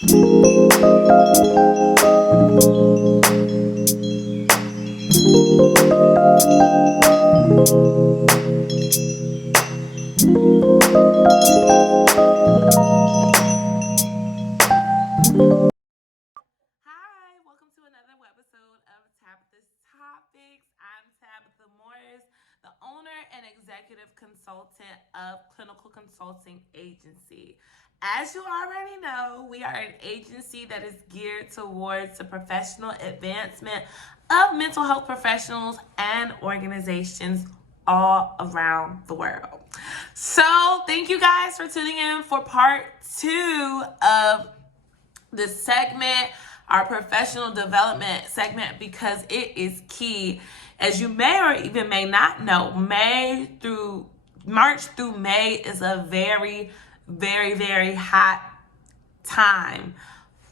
Welcome to another webisode of Tabitha's Topics. I'm Tabitha Morris, the owner and executive consultant of Clinical Consulting Agency. As you already know, we are an agency that is geared towards the professional advancement of mental health professionals and organizations all around the world. So, thank you guys for tuning in for part 2 of this segment, our professional development segment, because it is key. As you may or even may not know, March through May is a very, very, very hot time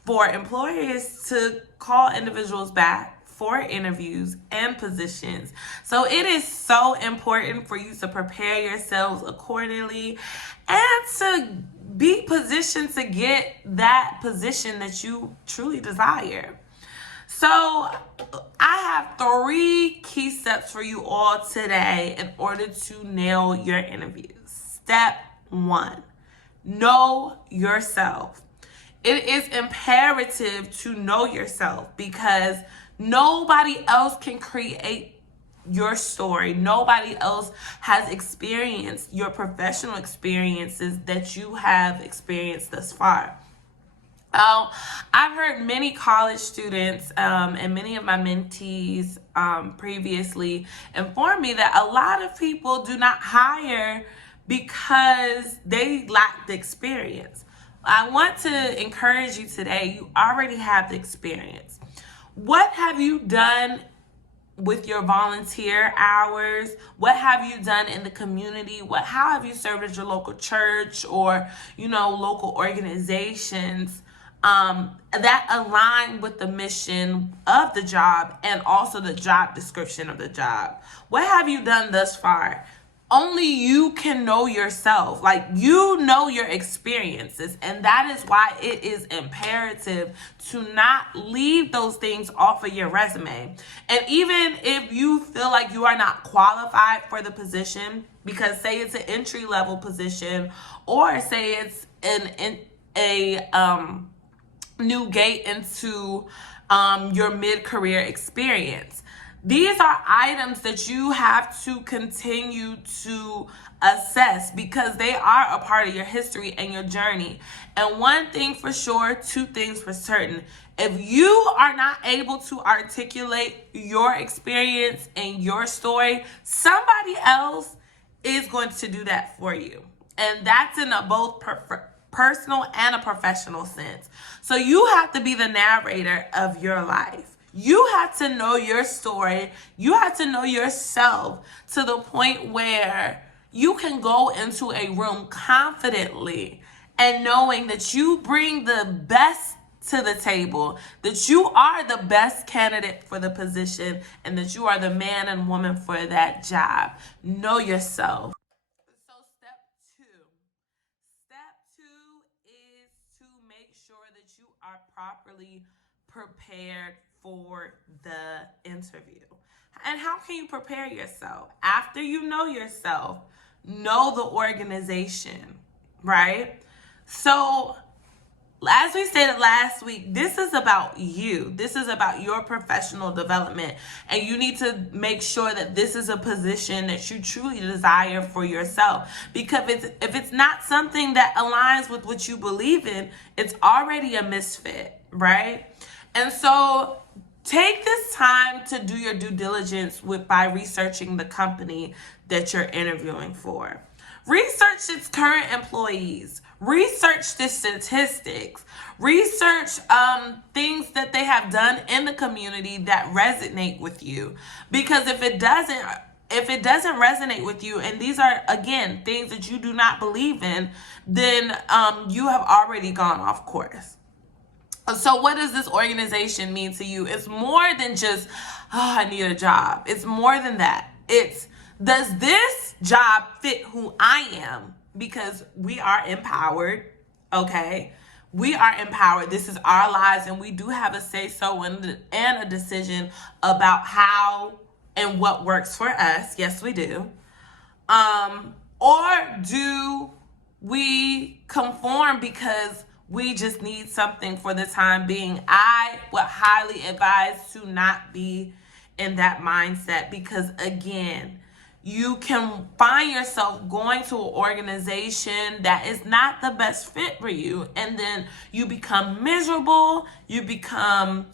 for employers to call individuals back for interviews and positions. So it is so important for you to prepare yourselves accordingly and to be positioned to get that position that you truly desire. So I have 3 key steps for you all today in order to nail your interviews. Step 1, know yourself. It is imperative to know yourself because nobody else can create your story. Nobody else has experienced your professional experiences that you have experienced thus far. I've heard many college students and many of my mentees previously inform me that a lot of people do not hire because they lack the experience. I want to encourage you today. You already have the experience. What have you done with your volunteer hours? What have you done in the community? How have you served at your local church or, local organizations that align with the mission of the job and also the job description of the job? What have you done thus far? Only you can know yourself. You know your experiences, and that is why it is imperative to not leave those things off of your resume. And even if you feel like you are not qualified for the position, because say it's an entry level position, or say it's a new gate into your mid-career experience. These are items that you have to continue to assess because they are a part of your history and your journey. And one thing for sure, 2 things for certain. If you are not able to articulate your experience and your story, somebody else is going to do that for you. And that's in a both personal and a professional sense. So you have to be the narrator of your life. You have to know your story. You have to know yourself to the point where you can go into a room confidently and knowing that you bring the best to the table, that you are the best candidate for the position, and that you are the man and woman for that job. Know yourself. So step two is to make sure that you are properly prepared for the interview. And how can you prepare yourself? After you know yourself, know the organization, right? So, as we stated last week, this is about you. This is about your professional development. And you need to make sure that this is a position that you truly desire for yourself. Because if it's not something that aligns with what you believe in, it's already a misfit, right? And so take this time to do your due diligence by researching the company that you're interviewing for. Research its current employees. Research the statistics. Research things that they have done in the community that resonate with you. Because if it doesn't resonate with you, and these are, again, things that you do not believe in, then you have already gone off course. So what does this organization mean to you? It's more than just, I need a job. It's more than that. It's, does this job fit who I am? Because we are empowered, okay? We are empowered. This is our lives, and we do have a say-so and a decision about how and what works for us. Yes, we do. Or do we conform because we just need something for the time being? I would highly advise to not be in that mindset, because again, you can find yourself going to an organization that is not the best fit for you, and then you become miserable, you become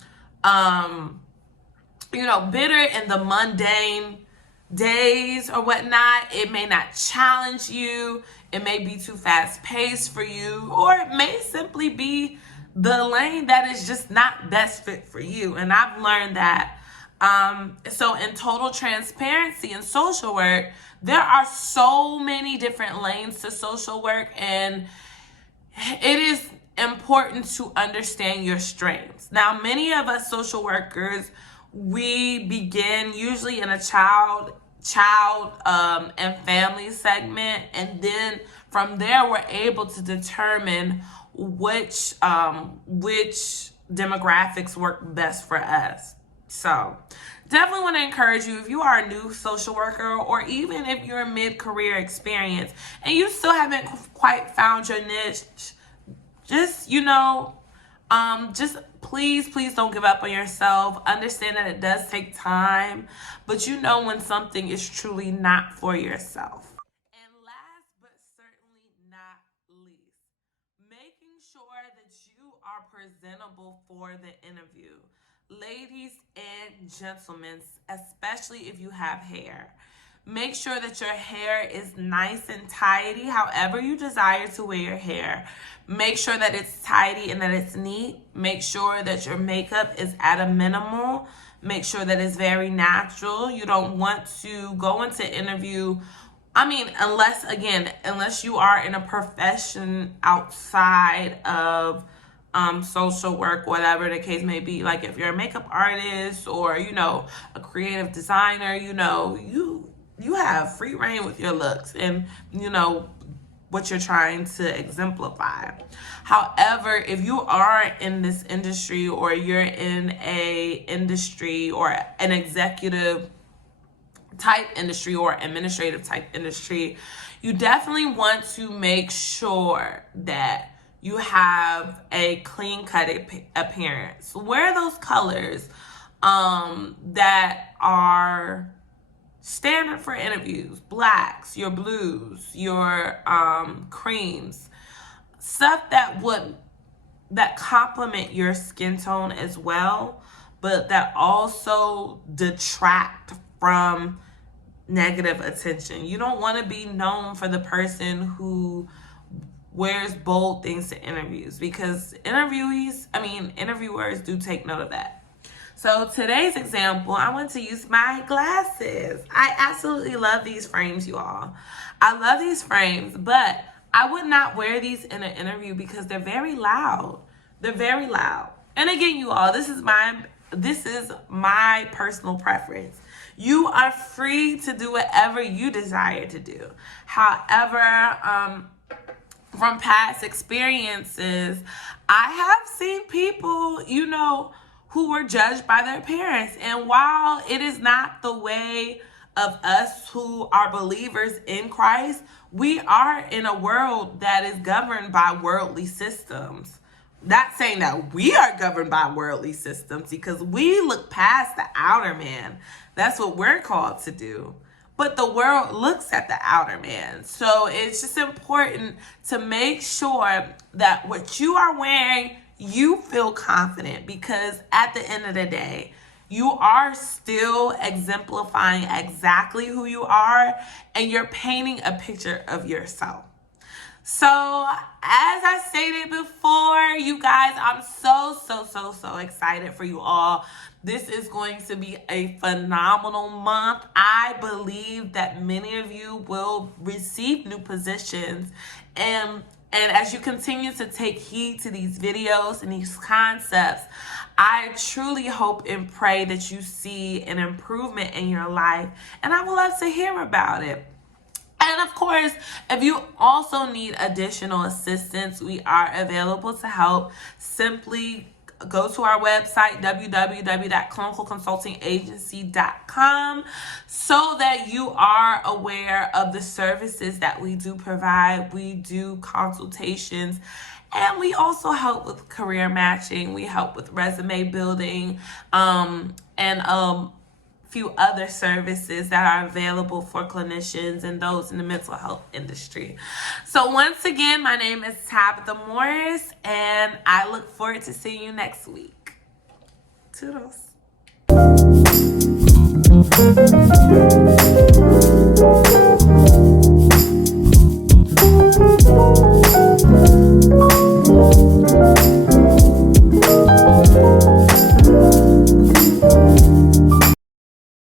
bitter in the mundane days or whatnot. It may not challenge you, it may be too fast paced for you, or it may simply be the lane that is just not best fit for you. And I've learned that. So in total transparency in social work, there are so many different lanes to social work, and it is important to understand your strengths. Now, many of us social workers, we begin usually in a child and family segment, and then from there we're able to determine which demographics work best for us. So definitely want to encourage you, if you are a new social worker, or even if you're mid-career experience and you still haven't quite found your niche, just please don't give up on yourself. Understand that it does take time, but when something is truly not for yourself. And last but certainly not least, making sure that you are presentable for the interview. Ladies and gentlemen, especially if you have hair, make sure that your hair is nice and tidy, however you desire to wear your hair. Make sure that it's tidy and that it's neat. Make sure that your makeup is at a minimal. Make sure that it's very natural. You don't want to go into interview, unless you are in a profession outside of social work, whatever the case may be. Like if you're a makeup artist or, a creative designer, you have free reign with your looks and, what you're trying to exemplify. However, if you are in this industry, or you're in a industry or an executive type industry or administrative type industry, you definitely want to make sure that you have a clean cut appearance. Wear those colors that are standard for interviews: blacks, your blues, your creams, stuff that complement your skin tone as well, but that also detract from negative attention. You don't want to be known for the person who wears bold things to interviews, because interviewers do take note of that. So today's example, I want to use my glasses. I absolutely love these frames, you all. I love these frames, but I would not wear these in an interview because they're very loud. They're very loud. And again, you all, this is my personal preference. You are free to do whatever you desire to do. However, from past experiences, I have seen people, who were judged by their parents. And while it is not the way of us who are believers in Christ, we are in a world that is governed by worldly systems. Not saying that we are governed by worldly systems, because we look past the outer man. That's what we're called to do. But the world looks at the outer man. So it's just important to make sure that what you are wearing, you feel confident, because at the end of the day, you are still exemplifying exactly who you are, and you're painting a picture of yourself. So as I stated before, you guys, I'm so excited for you all. This is going to be a phenomenal month. I believe that many of you will receive new positions, and as you continue to take heed to these videos and these concepts, I truly hope and pray that you see an improvement in your life, and I would love to hear about it. And of course, if you also need additional assistance, we are available to help. Simply go to our website, www.clinicalconsultingagency.com, so that you are aware of the services that we do provide. We do consultations, and we also help with career matching. We help with resume building, and few other services that are available for clinicians and those in the mental health industry. So once again, my name is Tabitha Morris, and I look forward to seeing you next week. Toodles.